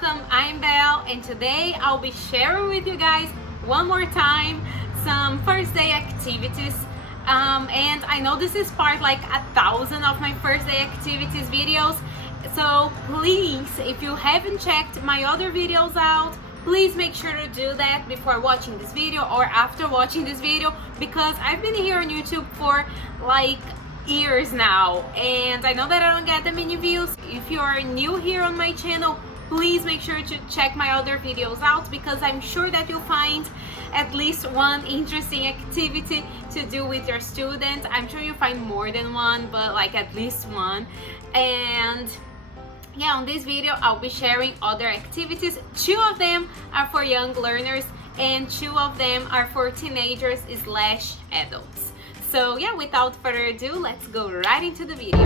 welcome. I'm Belle, and today I'll be sharing with you guys one more time some first day activities. And I know this is part like 1,000 of my first day activities videos, so please, if you haven't checked my other videos out, please make sure to do that before watching this video or after watching this video, because I've been here on YouTube for like years now and I know that I don't get that many views. If you are new here on my channel, please make sure to check my other videos out, because I'm sure that you'll find at least one interesting activity to do with your students. I'm sure you'll find more than one, but like at least one. And yeah, on this video I'll be sharing other activities. 2 of them are for young learners and 2 of them are for teenagers / adults. So yeah, without further ado, let's go right into the video.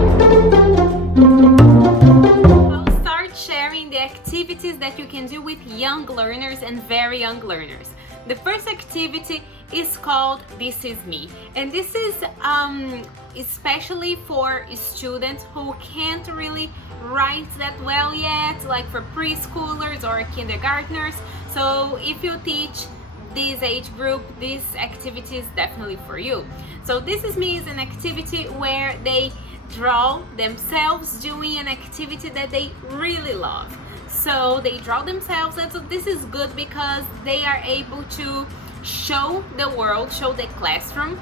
I'll start sharing the activities that you can do with young learners and very young learners. The first activity is called This Is Me, and this is especially for students who can't really write that well yet, like for preschoolers or kindergartners. So if you teach this age group, this activity is definitely for you. So This Is Me is an activity where they draw themselves doing an activity that they really love. So they draw themselves, and so this is good because they are able to show the world, show the classroom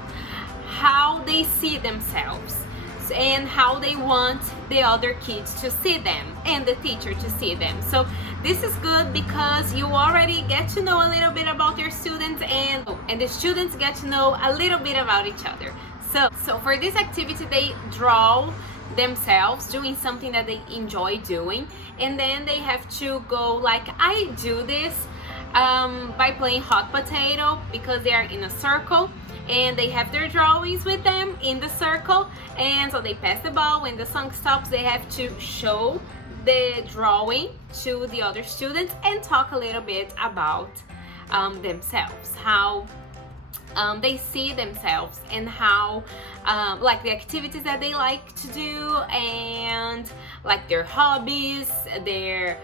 how they see themselves and how they want the other kids to see them and the teacher to see them. So this is good because you already get to know a little bit about your students, and the students get to know a little bit about each other. So for this activity, they draw themselves doing something that they enjoy doing, and then they have to go, like I do this by playing hot potato, because they are in a circle and they have their drawings with them in the circle, and so they pass the ball. When the song stops, they have to show the drawing to the other students and talk a little bit about themselves, how they see themselves, and how like the activities that they like to do, and like their hobbies, their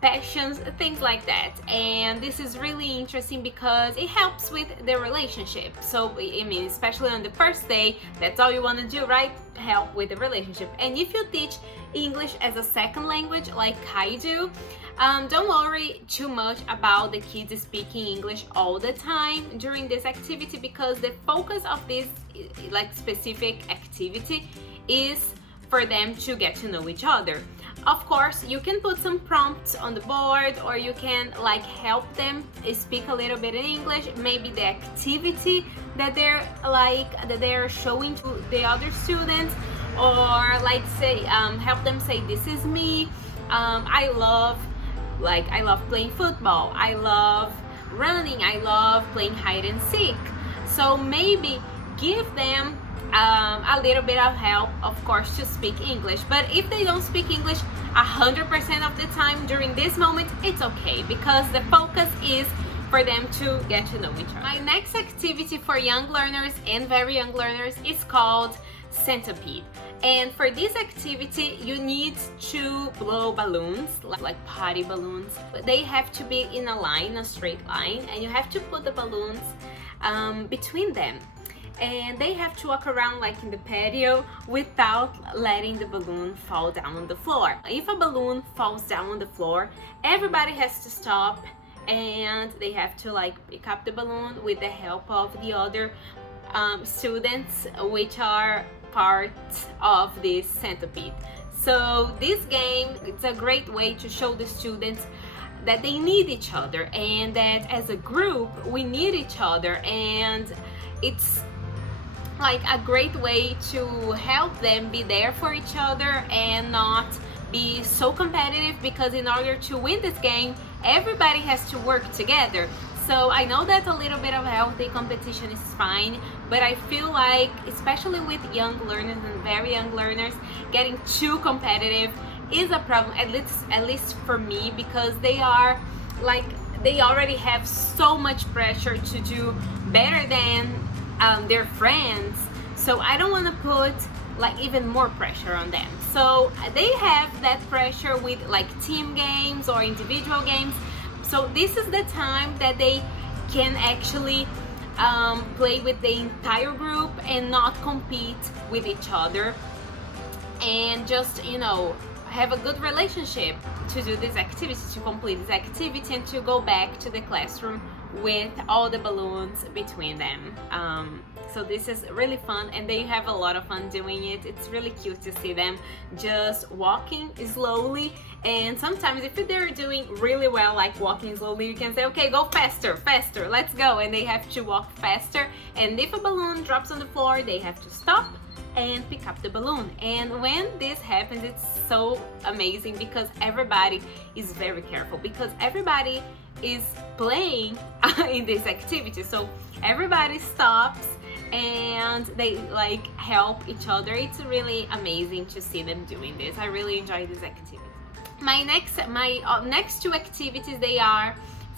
passions, things like that. And this is really interesting because it helps with the relationship. So I mean, especially on the first day, that's all you want to do, right? Help with the relationship. And if you teach English as a second language like I do, don't worry too much about the kids speaking English all the time during this activity, because the focus of this like specific activity is for them to get to know each other. Of course, you can put some prompts on the board, or you can like help them speak a little bit in English, maybe the activity that they're showing to the other students, or like say help them say, this is me, I love playing football, I love running, I love playing hide and seek. So maybe give them a little bit of help, of course, to speak English. But if they don't speak English 100% of the time during this moment, it's okay, because the focus is for them to get to know each other. My next activity for young learners and very young learners is called Centipede. And for this activity, you need to blow balloons, like potty balloons. But they have to be in a line, a straight line, and you have to put the balloons between them. And they have to walk around like in the patio without letting the balloon fall down on the floor. If a balloon falls down on the floor, everybody has to stop, and they have to like pick up the balloon with the help of the other students, which are part of this centipede. So this game, it's a great way to show the students that they need each other, and that as a group we need each other, and it's like a great way to help them be there for each other and not be so competitive, because in order to win this game, everybody has to work together. So I know that a little bit of healthy competition is fine, but I feel like, especially with young learners and very young learners, getting too competitive is a problem, at least for me, because they are like, they already have so much pressure to do better than their friends. So I don't want to put like even more pressure on them. So they have that pressure with like team games or individual games. So this is the time that they can actually play with the entire group and not compete with each other, and just, you know, have a good relationship to do this activity, to complete this activity, and to go back to the classroom with all the balloons between them. So this is really fun, and they have a lot of fun doing it. It's really cute to see them just walking slowly, and sometimes if they're doing really well, like walking slowly, you can say, okay, go faster, faster, let's go, and they have to walk faster. And if a balloon drops on the floor, they have to stop and pick up the balloon. And when this happens, it's so amazing because everybody is very careful, because everybody is playing in this activity, so everybody stops and they like help each other. It's really amazing to see them doing this. I really enjoy this activity. My next two activities, they are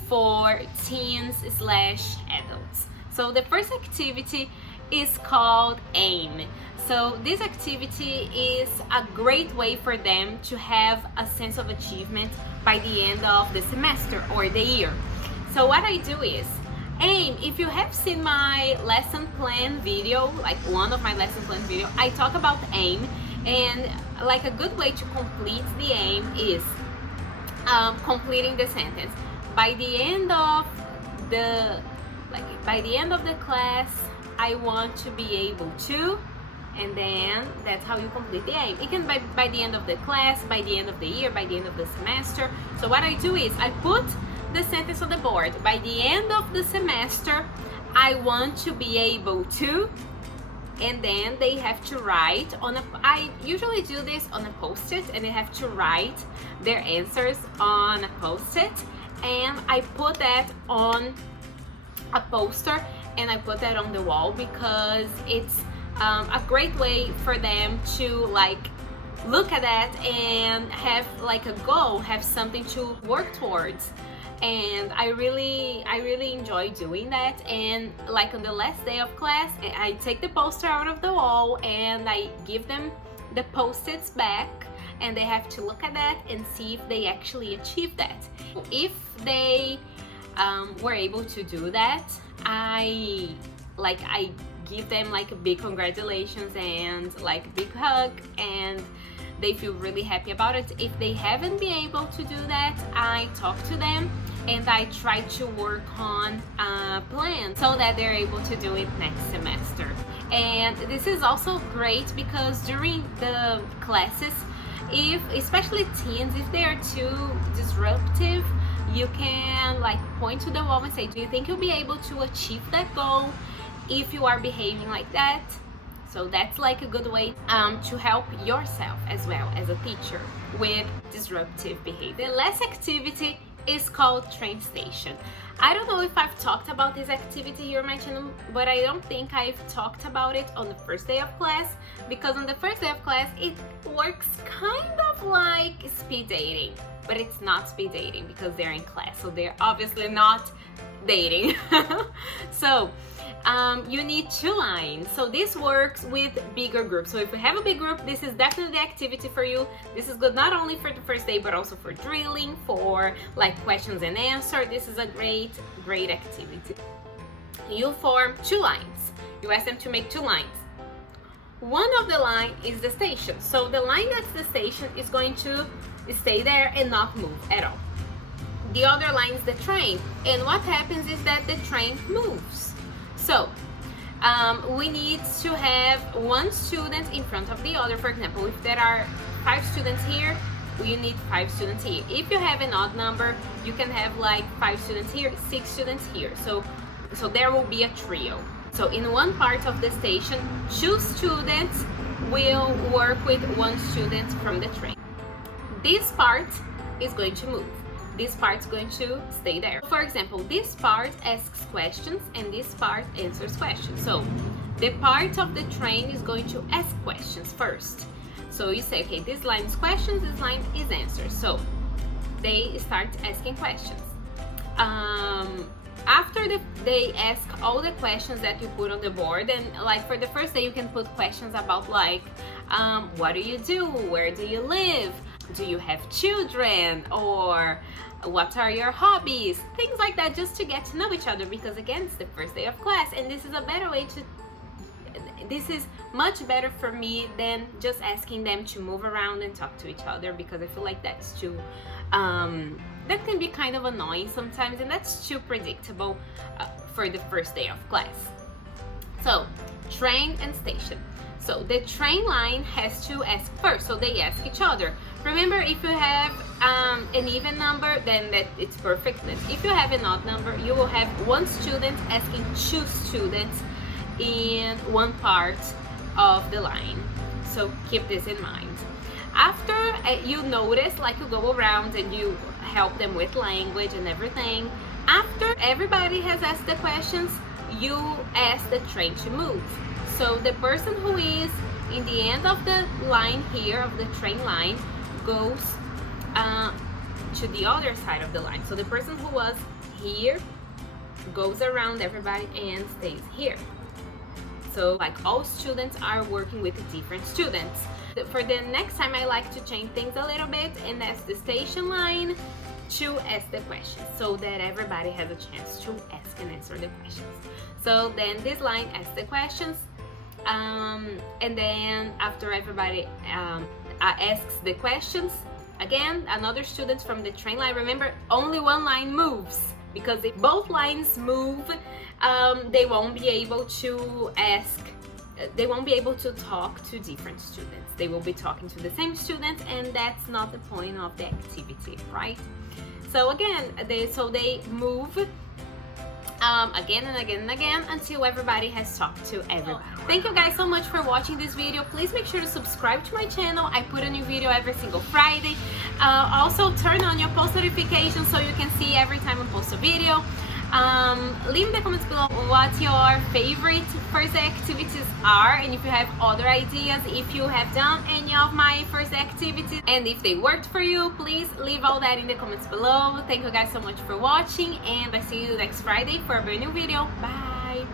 for teens/adults. So the first activity is called AIM. So this activity is a great way for them to have a sense of achievement by the end of the semester or the year. So what I do is, AIM, if you have seen my lesson plan video, like one of my lesson plan video, I talk about AIM, and like a good way to complete the AIM is completing the sentence. By the end of the class, I want to be able to, and then that's how you complete the AIM. It can be by the end of the class, by the end of the year, by the end of the semester. So what I do is I put the sentence on the board. By the end of the semester, I want to be able to, and then they have to write on I usually do this on a post-it, and they have to write their answers on a post-it, and I put that on a poster, and I put that on the wall because it's a great way for them to like look at that and have like a goal, have something to work towards. And I really enjoy doing that. And like on the last day of class, I take the poster out of the wall and I give them the post-its back, and they have to look at that and see if they actually achieved that. If they were able to do that, I give them like a big congratulations and like a big hug, and they feel really happy about it. If they haven't been able to do that, I talk to them and I try to work on a plan so that they're able to do it next semester. And this is also great because during the classes, especially teens, if they are too disruptive, you can like point to the wall and say, do you think you'll be able to achieve that goal if you are behaving like that? So that's like a good way to help yourself as well as a teacher with disruptive behavior. The last activity is called Train Station. I don't know if I've talked about this activity here on my channel, but I don't think I've talked about it on the first day of class, because on the first day of class it works kind of like speed dating, but it's not speed dating because they're in class, so they're obviously not dating. So you need 2 lines. So this works with bigger groups. So if you have a big group, this is definitely the activity for you. This is good not only for the first day, but also for drilling, for like questions and answer. This is a great activity. You form 2 lines. You ask them to make 2 lines. One of the line is the station. So the line that's the station is going to stay there and not move at all. The other line is the train. And what happens is that the train moves. So we need to have 1 student in front of the other. For example, if there are 5 students here, you need 5 students here. If you have an odd number, you can have like 5 students here, 6 students here. So there will be a trio. So in one part of the station, 2 students will work with 1 student from the train. This part is going to move. This part's going to stay there. For example, this part asks questions and this part answers questions. So the part of the train is going to ask questions first. So you say, okay, this line is questions, this line is answers. So they start asking questions. After they ask all the questions that you put on the board, and like for the first day you can put questions about like What do you do? Where do you live? Do you have children? Or what are your hobbies? Things like that, just to get to know each other, because again, it's the first day of class, and this is a better way to, this is much better for me than just asking them to move around and talk to each other, because I feel like that's too, that can be kind of annoying sometimes, and that's too predictable for the first day of class. So, train and station. So the train line has to ask first, so they ask each other. Remember, if you have an even number, then that it's perfect. If you have an odd number, you will have one student asking two students in one part of the line. So keep this in mind. After you notice, like you go around and you help them with language and everything, after everybody has asked the questions, you ask the train to move. So the person who is in the end of the line here, of the train line, goes to the other side of the line. So the person who was here goes around everybody and stays here. So like all students are working with different students. For the next time, I like to change things a little bit and ask the station line to ask the questions, so that everybody has a chance to ask and answer the questions. So then this line asks the questions, and then after everybody asks the questions, again, another student from the train line, remember, only one line moves, because if both lines move, they won't be able to ask, they won't be able to talk to different students. They will be talking to the same students, and that's not the point of the activity, right? So again, they move again and again and again until everybody has talked to everybody. Thank you guys so much for watching this video. Please make sure to subscribe to my channel. I put a new video every single Friday. Also turn on your post notifications so you can see every time I post a video. Leave in the comments below what your favorite first day activities are, and if you have other ideas, if you have done any of my first day activities, and if they worked for you, please leave all that in the comments below. Thank you guys so much for watching, and I see you next Friday for a brand new video. Bye!